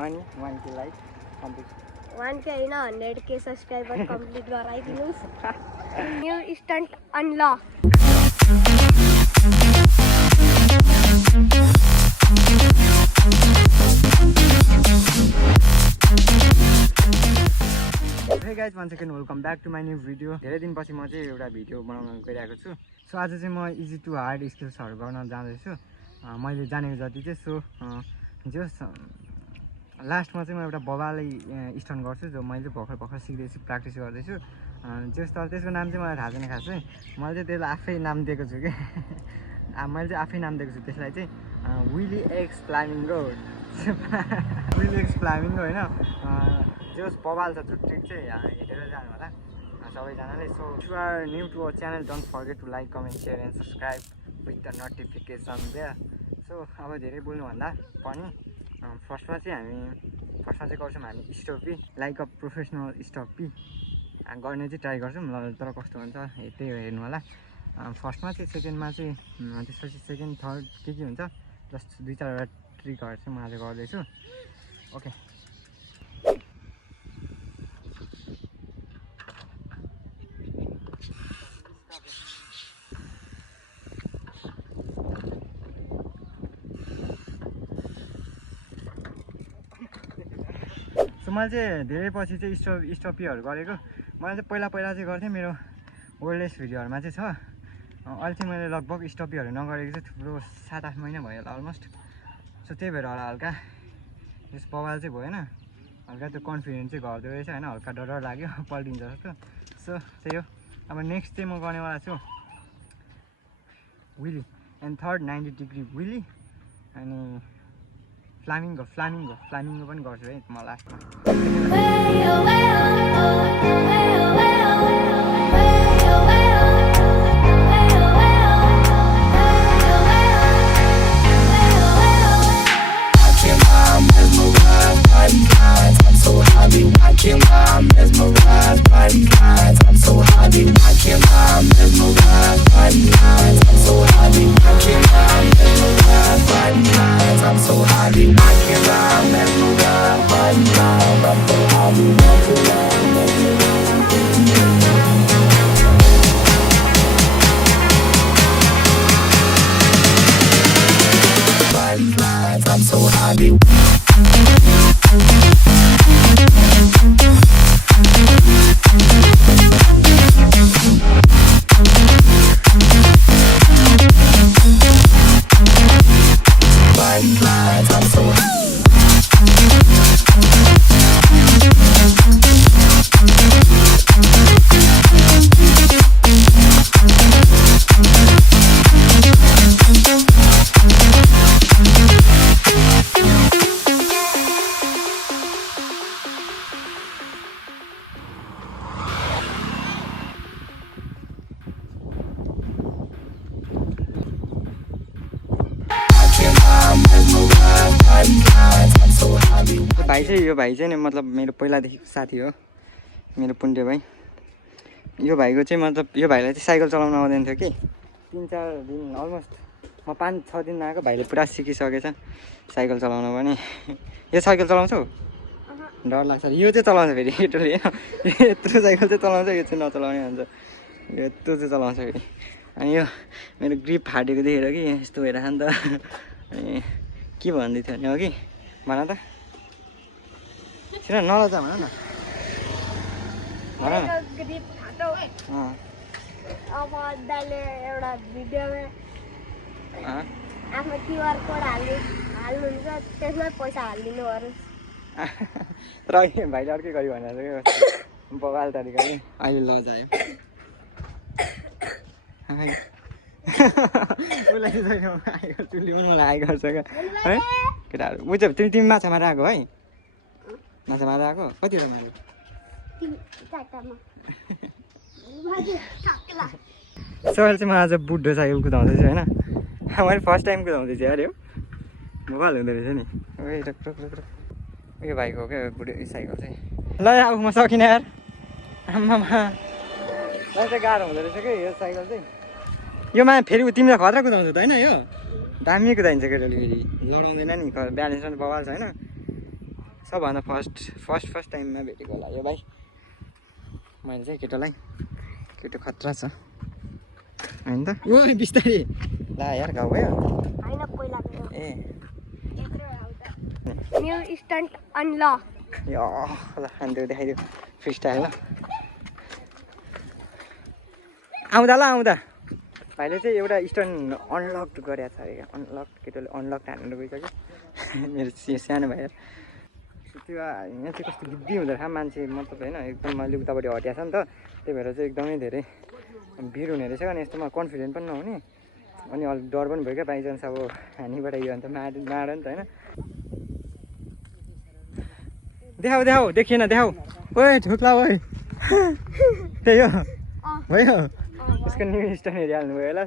अनि 1K like complete 1K हैन 100K subscriber complete गराइदिनुस् new stunt unlock Hey guys, once again welcome back to my new video. धेरै दिनपछि म चाहिँ एउटा भिडियो बनाउन गइरहेको छु. सो आज चाहिँ म इजी टु हार्ड स्किल्सहरु गर्न जाँदैछु. मैले जानेको जति चाहिँ सो जस लास्टमा चाहिँ म एउटा बबालै स्टन्ट गर्छु जो मैले भर्खर सिक्दैछु प्र्याक्टिस गर्दैछु. जस तर त्यसको नाम चाहिँ मलाई थाहा छैन खासै. मैले चाहिँ त्यसलाई आफै नाम दिएको छु के. मैले चाहिँ आफै नाम दिएको छु त्यसलाई चाहिँ विली एक्स फ्लामिङ्गो. विली एक्स फ्लामिङ्गो हैन. जस बबाल छ त्यो ट्रिक चाहिँ हेरेर जानु होला सबैजनाले. So if you are new to our channel don't forget to like comment share and subscribe with the notification there. So अब धेरै बोल्नुभन्दा पनि फर्स्टमा चाहिँ गर्छौँ हामी स्टपी लाइक अ प्रोफेसनल स्टपी गर्ने चाहिँ ट्राई गर्छौँ तर कस्तो हुन्छ त्यही हेर्नु होला. फर्स्टमा चाहिँ सेकेन्डमा चाहिँ त्यसपछि सेकेन्ड थर्ड के हुन्छ जस्ट 2-4वटा ट्रिकहरू चाहिँ म आज गर्दैछु. ओके मैले चाहिँ धेरै पछि चाहिँ स्टपीहरू गरेको. मैले चाहिँ पहिला चाहिँ गर्थेँ मेरो ओल्डेस्ट भिडियोहरूमा चाहिँ छ. अहिले चाहिँ मैले लगभग स्टपीहरू नगरेको चाहिँ थुप्रो 7-8 महिना भयो होला अलमोस्ट. सो त्यही भएर होला हल्का यस बवाल चाहिँ भएन. हल्का त्यो कन्फिडेन्स चाहिँ घट्दो रहेछ होइन. हल्का डर लाग्यो पल्टिन्छ जस्तो. सो त्यही हो. अब नेक्स्ट चाहिँ म गर्नेवाला छु विली एन्ड थर्ड 90 डिग्री विली अनि फ्लामिङ्गो पनि गर्छु है म लास्टमा. I'm so happy. यो भाइ चाहिँ नि मतलब मेरो पहिलादेखिको साथी हो मेरो पुण्टे भाइ. यो भाइको चाहिँ मतलब यो भाइलाई चाहिँ साइकल चलाउन आउँदैन थियो कि 3-4 दिन अलमोस्ट म 5-6 दिन आएको भाइले पुरा सिकिसकेछ साइकल चलाउन पनि. यो साइकल चलाउँछौ डर लाग्छ. यो चाहिँ चलाउँछ फेरि केटोले यत्रो साइकल चाहिँ चलाउँछ यो चाहिँ नचलाउने भन्छ. यत्रो चाहिँ चलाउँछ फेरि. अनि यो मेरो ग्रिप फाटेको देखेर कि यस्तो भइरहेछ नि त. अनि के भन्दै थियो नि हो कि भन त नलजा भन न ग्रिप फाटो. अब दाइले एउटा भिडियोमा आफ्नो क्युआर कोड हाल्नुहुन्छ त्यसमै पैसा हालिदिनु पर्यो. तर अहिले भाइले अर्कै गरी भनेर बगाल तरिका कि अहिले लजायो. उसलाई आएको चुल्ली पनि मलाई आएको गर्छ क्या है केटाहरू. बुझ्यो तिमी माछा मारेर आएको है. माछा मारेर आएको कतिवटा माऱ्यो? सर चाहिँ म आज बुढो साइकल कुदाउँदैछु होइन. मैले फर्स्ट टाइम कुदाउँदैछु यार. यो मोबाइल हुँदो रहेछ नि. उयो भाइको क्या बुढो साइकल चाहिँ. ल अब म सकिनँ यार. आम्मामा मलाई चाहिँ गाह्रो हुँदो रहेछ क्या यो साइकल चाहिँ. यो मा फेरि तिमीलाई खतरा कुदाउँछ त होइन. यो दामी कुदाइन्छ केटाले फेरि लडाउँदैन नि. ब्यालेन्स पनि बवाल छ होइन. सबभन्दा फर्स्ट टाइममा भेटेको होला यो भाइ मैले चाहिँ केटोलाई केटो खतरा छ होइन त ओ बिस्तारै ला यार घाउ भयो होइन कोही लाग्दैन ए न्यू स्टन्ट अनलक यो ल हान्दियो देखाइदियो फ्री स्टाइल ल आउँदा भाइले चाहिँ एउटा स्टन्ट अनलक गरेको छ अरे अनलक केटोले अनलक हानेर गइसक्यो मेरो सानो भाइ त्यो यहाँ चाहिँ कस्तो गिद्दी हुँदो रहेछ मान्छे मतलब होइन एकदम मैले उतापट्टि हटिया छ नि त त्यही भएर चाहिँ एकदमै धेरै भिड हुने रहेछ अनि यस्तोमा कन्फिडेन्ट पनि नहुने अनि अलिक डर पनि भयो क्या बाइचान्स अब हानिबाट यो अन्त माड नि त होइन देखाऊ देखिएन देखाऊ ओए ठुक्ला ओए त्यही हो भयो यसको न्यु स्टोन हेरिहाल्नु भयो होला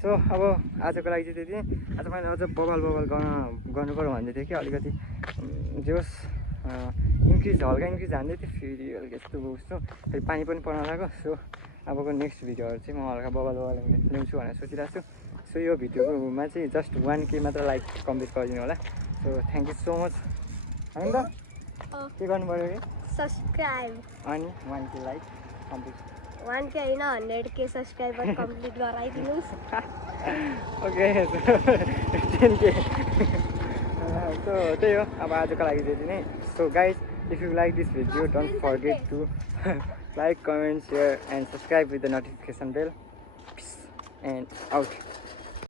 सो अब आजको लागि चाहिँ त्यति आज मैले अझ बबल गर्नु पर्यो भन्दै थिएँ कि अलिकति जे होस् हल्का इन्क्रिज हान्दै थियो फेरि अलिक यस्तो उस्तो फेरि पानी पनि पर्न लाग्यो सो अबको नेक्स्ट भिडियोहरू चाहिँ म हल्का बबल ल्याउँछु भनेर सोचिरहेको छु सो यो भिडियोमा चाहिँ जस्ट 1K मात्र लाइक कम्प्लिट गरिदिनु होला so thank you so much होइन त के गर्नु पऱ्यो कि सब्सक्राइब अनि 1K लाइक कम्प्लिट 1K होइन 100K सब्सक्राइबर कम्प्लिट गराइदिनुहोस् ओके 10K सो त्यही हो अब आजको लागि त्यति नै so guys if you like this video don't forget to like comment share and subscribe with the notification bell peace and out